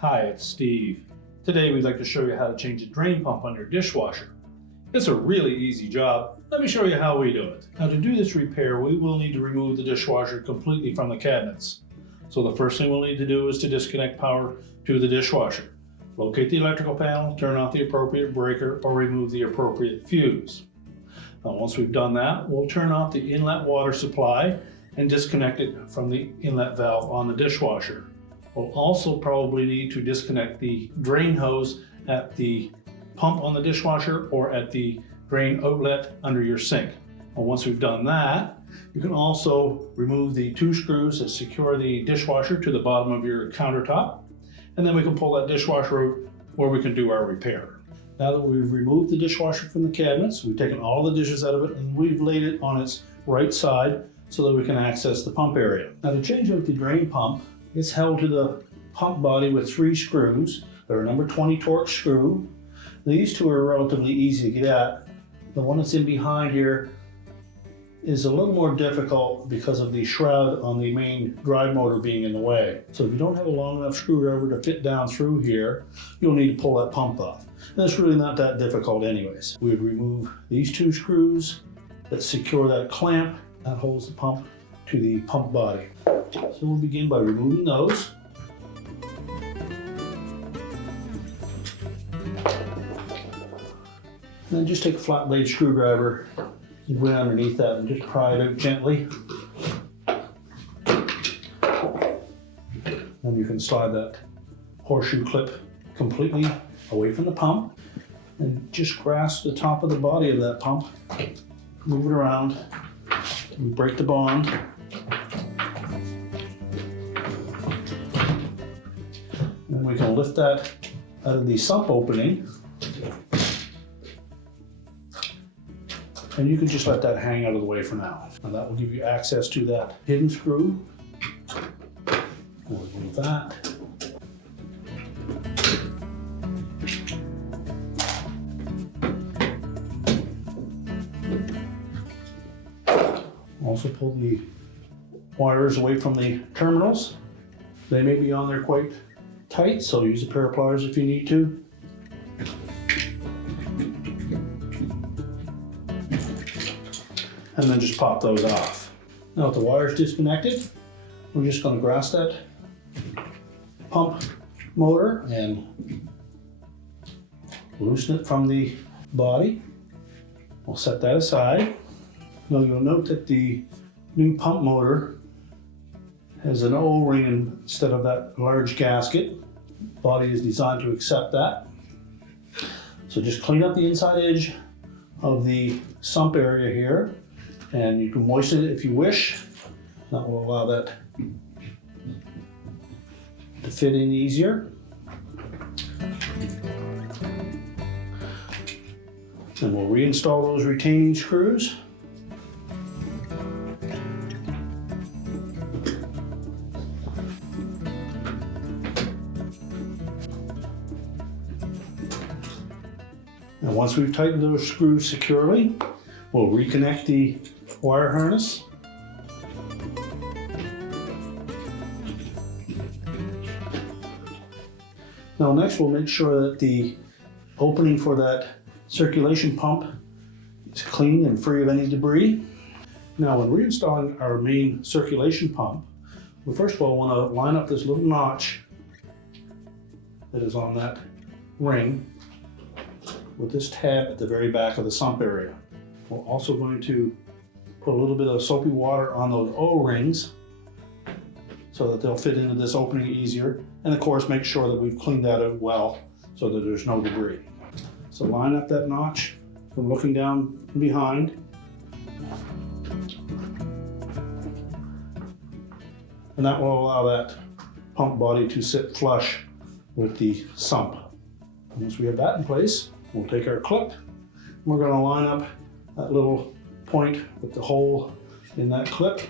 Hi, it's Steve. Today we'd like to show you how to change a drain pump on your dishwasher. It's a really easy job. Let me show you how we do it. Now, to do this repair, we will need to remove the dishwasher completely from the cabinets. So the first thing we'll need to do is to disconnect power to the dishwasher. Locate the electrical panel, turn off the appropriate breaker, or remove the appropriate fuse. Now, once we've done that, we'll turn off the inlet water supply and disconnect it from the inlet valve on the dishwasher. We'll also probably need to disconnect the drain hose at the pump on the dishwasher or at the drain outlet under your sink. And once we've done that, you can also remove the 2 screws that secure the dishwasher to the bottom of your countertop, and then we can pull that dishwasher out where we can do our repair. Now that we've removed the dishwasher from the cabinets, we've taken all the dishes out of it and we've laid it on its right side so that we can access the pump area. Now, to change out the drain pump, it's held to the pump body with 3 screws. They're a number 20 Torx screw. These 2 are relatively easy to get at. The one that's in behind here is a little more difficult because of the shroud on the main drive motor being in the way. So if you don't have a long enough screwdriver to fit down through here, you'll need to pull that pump off. And it's really not that difficult anyways. We would remove these 2 screws that secure that clamp that holds the pump to the pump body. So we'll begin by removing those. And then just take a flat blade screwdriver and go underneath that and just pry it out gently. And you can slide that horseshoe clip completely away from the pump and just grasp the top of the body of that pump, move it around, and break the bond. And we can lift that out of the sump opening, and you can just let that hang out of the way for now. And that will give you access to that hidden screw. We'll remove that. Also pull the wires away from the terminals. They may be on there quite tight, so use a pair of pliers if you need to. And then just pop those off. Now with the wires disconnected, we're just going to grasp that pump motor and loosen it from the body. We'll set that aside. Now you'll note that the new pump motor has an O-ring instead of that large gasket. The body is designed to accept that. So just clean up the inside edge of the sump area here, and you can moisten it if you wish. That will allow that to fit in easier. And we'll reinstall those retaining screws. And once we've tightened those screws securely, we'll reconnect the wire harness. Now next we'll make sure that the opening for that circulation pump is clean and free of any debris. Now when reinstalling our main circulation pump, we first of all want to line up this little notch that is on that ring with this tab at the very back of the sump area. We're also going to put a little bit of soapy water on those O-rings so that they'll fit into this opening easier. And of course, make sure that we've cleaned that out well so that there's no debris. So line up that notch from looking down from behind. And that will allow that pump body to sit flush with the sump. And once we have that in place, we'll take our clip. We're going to line up that little point with the hole in that clip.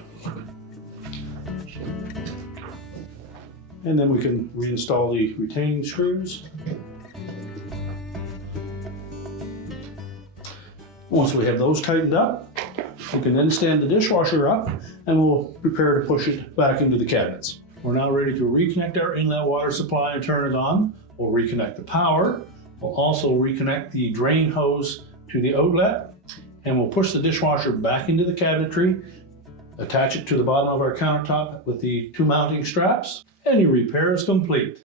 And then we can reinstall the retaining screws. Once we have those tightened up, we can then stand the dishwasher up and we'll prepare to push it back into the cabinets. We're now ready to reconnect our inlet water supply and turn it on. We'll reconnect the power. We'll also reconnect the drain hose to the outlet, and we'll push the dishwasher back into the cabinetry, attach it to the bottom of our countertop with the two mounting straps, and your repair is complete.